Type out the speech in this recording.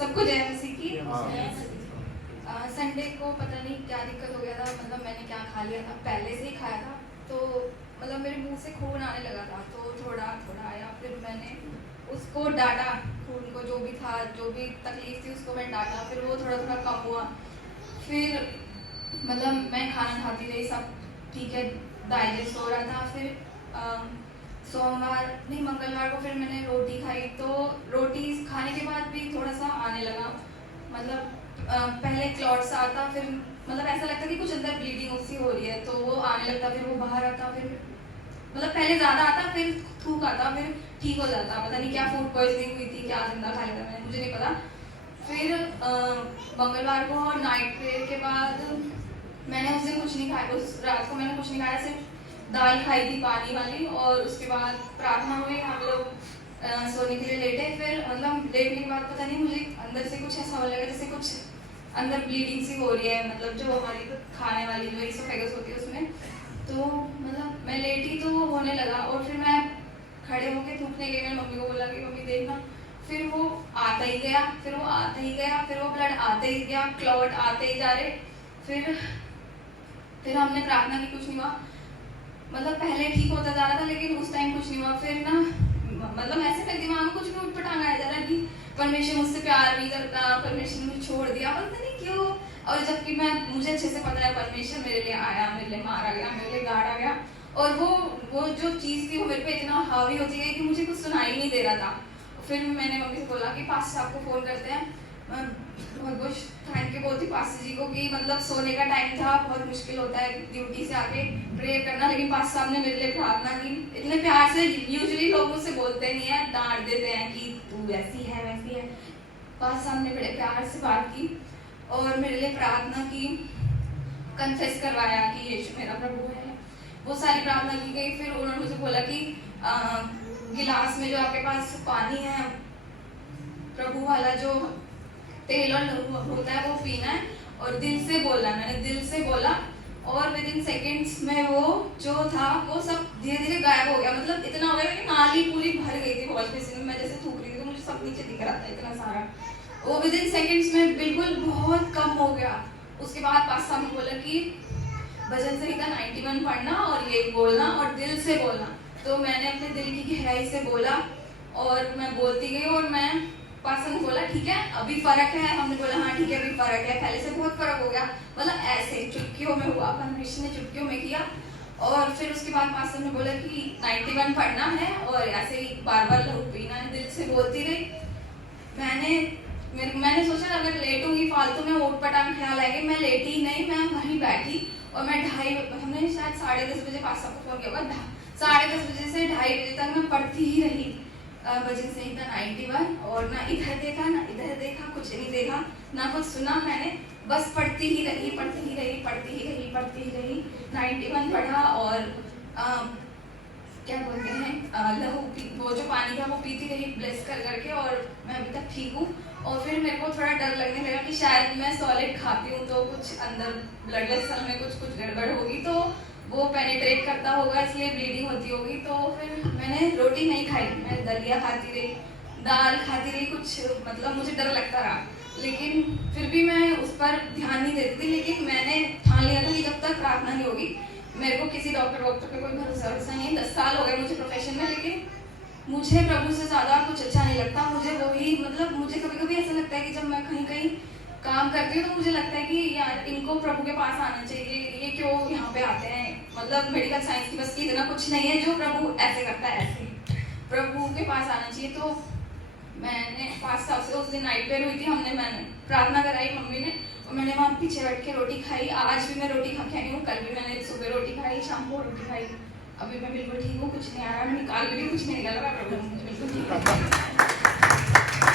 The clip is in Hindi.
सबको जय मसीह की। हाँ। संडे को पता नहीं क्या दिक्कत हो गया था, मतलब मैंने क्या खा लिया था, पहले से ही खाया था, तो मतलब मेरे मुंह से खून आने लगा था, तो थोड़ा थोड़ा आया। फिर मैंने उसको डांटा, खून को जो भी था, जो भी तकलीफ थी उसको मैंने डांटा, फिर वो थोड़ा थोड़ा कम हुआ। फिर मतलब मैं खाना खाती रही, सब ठीक है, डाइजेस्ट हो रहा था। फिर सोमवार नहीं मंगलवार को फिर मैंने रोटी खाई, तो रोटी खाने के बाद भी थोड़ा सा आने लगा, मतलब पहले क्लॉट्स आता, फिर मतलब ऐसा लगता कि कुछ अंदर ब्लीडिंग उसकी हो रही है, तो वो आने लगता, फिर वो बाहर आता, फिर मतलब पहले ज़्यादा आता, फिर थूक आता, फिर ठीक हो जाता। पता नहीं क्या फूड पॉइजनिंग हुई थी, क्या जिंदा खा लिया था मैंने, मुझे नहीं पता। फिर मंगलवार को और नाइट प्रेयर के बाद मैंने उस दिन कुछ नहीं खाया, उस रात को मैंने कुछ नहीं खाया, सिर्फ दाल खाई थी पानी वाली, और उसके बाद प्रार्थना हुई, हम लोग सोने के लिए लेटे। फिर मतलब लेटने के बाद पता नहीं मुझे अंदर से कुछ ऐसा होने लगा जैसे कुछ अंदर ब्लीडिंग सी हो रही है, मतलब जो हमारी खाने वाली जो इसोफेगस होती है उसमें, तो मतलब मैं लेटी तो वो होने लगा, और फिर मैं खड़े होके थूकने गई, मैंने मम्मी को बोला कि मम्मी देखना, फिर वो आता ही गया, फिर वो आता ही गया, फिर वो ब्लड आते ही गया, क्लॉट आते ही जा रहे। फिर हमने प्रार्थना की, कुछ नहीं हुआ, मतलब पहले ठीक होता जा रहा था, लेकिन उस टाइम कुछ नहीं हुआ। फिर ना मतलब ऐसे मेरे दिमाग में कुछ भी उठपटांग आया जा रहा कि परमेश्वर मुझसे प्यार नहीं करता, परमेश्वर मुझे छोड़ दिया, पता नहीं क्यों। और जबकि मुझे अच्छे से पता है परमेश्वर मेरे लिए आया, मेरे लिए मारा गया, मेरे लिए गाड़ा गया, और वो जो चीज़ थी वो मेरे पे इतना हावी होती गई कि मुझे कुछ सुनाई नहीं दे रहा था। फिर मैंने मम्मी से बोला कि पास्टर साहब को फ़ोन करते हैं, बहुत बहुत थैंक यू बोलती पास्टर जी को कि मतलब सोने का टाइम था, बहुत मुश्किल होता है ड्यूटी से आके प्रेयर करना, लेकिन पास्टर साहब ने मेरे लिए प्रार्थना की, इतने प्यार से। यूजुअली लोग मुझसे बोलते नहीं है, डांट देते हैं कि तू वैसी है वैसी है। पास्टर साहब ने बड़े प्यार से बात की और मेरे लिए प्रार्थना की, कन्फेस करवाया कि यीशु मेरा प्रभु है, वो सारी प्रार्थना की गई। फिर उन्होंने मुझे बोला कि गिलास में जो आपके पास पानी है, प्रभु वाला जो तेल और लहू होता है वो पीना है, और दिल से बोलना। मैंने दिल से बोला, और विद इन सेकेंड्स में वो जो था वो सब धीरे धीरे गायब हो गया। मतलब इतना हो गया कि नाली पूरी भर गई थी वॉश बेसिन में, मैं जैसे थूक रही थी तो मुझे सब नीचे दिख रहा था इतना सारा। वो विद इन सेकेंड्स में बिल्कुल बहुत कम हो गया। उसके बाद पास साहब ने बोला कि भजन संहिता 91 पढ़ना और ये बोलना और दिल से बोलना। तो मैंने अपने दिल की गहराई से बोला और मैं बोलती गई, और मैं पास्टर ने बोला ठीक है अभी फर्क है, हमने बोला हाँ ठीक है अभी फर्क है, पहले से बहुत फर्क हो गया। मतलब ऐसे चुटकियों में हुआ, परमेश्वर ने चुटकियों में किया। और फिर उसके बाद पास्टर ने बोला कि 91 पढ़ना है और ऐसे ही बार बार लहू पीना है, दिल से बोलती रही। मैंने सोचा अगर लेटूंगी फालतू में ऊट पटांग ख्याल आएगी, मैं लेटी नहीं, मैं वहीं बैठी और मैं हमने शायद 10:30 बजे पास्टर को फोन किया, 10:30 बजे से 2:30 बजे तक मैं पढ़ती ही रही भजन संहिता 91, और ना इधर देखा ना इधर देखा, कुछ नहीं देखा ना कुछ सुना, मैंने बस पढ़ती ही रही 91 पढ़ा। और क्या बोलते हैं लहू वो जो पानी था वो पीती रही ब्लेस कर करके, और मैं अभी तक ठीक हूँ। और फिर मेरे को थोड़ा डर लगने लगा कि शायद मैं सॉलिड खाती हूँ तो कुछ अंदर ब्लड वेसल में कुछ गड़बड़ होगी, तो वो पेनिट्रेट करता होगा इसलिए ब्लीडिंग होती होगी। तो फिर मैंने रोटी नहीं खाई, मैं दलिया खाती रही, दाल खाती रही, कुछ मतलब मुझे डर लगता रहा, लेकिन फिर भी मैं उस पर ध्यान नहीं देती थी। लेकिन मैंने ठान लिया था कि जब तक प्रार्थना नहीं होगी, मेरे को किसी डॉक्टर पे कोई भरोसा नहीं है। 10 साल हो गए मुझे प्रोफेशन में, लेकिन मुझे प्रभु से ज़्यादा कुछ अच्छा नहीं लगता। मुझे वही मतलब मुझे कभी कभी ऐसा लगता है कि जब मैं कहीं कहीं काम करती हूँ तो मुझे लगता है कि यार इनको प्रभु के पास आना चाहिए, ये क्यों यहाँ पे आते हैं। मतलब मेडिकल साइंस की बस की इतना कुछ नहीं है, जो प्रभु ऐसे करता है ऐसे प्रभु के पास आना चाहिए। तो मैंने 5 साल से उस दिन नाइट प्रेयर हुई थी, मैंने प्रार्थना कराई मम्मी ने, और मैंने वहाँ पीछे बैठ के रोटी खाई। आज भी मैं रोटी खा के आई हूँ, कल भी मैंने सुबह रोटी खाई, शाम को रोटी खाई। अभी मैं बिल्कुल ठीक हूँ, कुछ नहीं आ रहा, निकाल भी कुछ नहीं निकल रहा, प्रभु बिल्कुल ठीक है।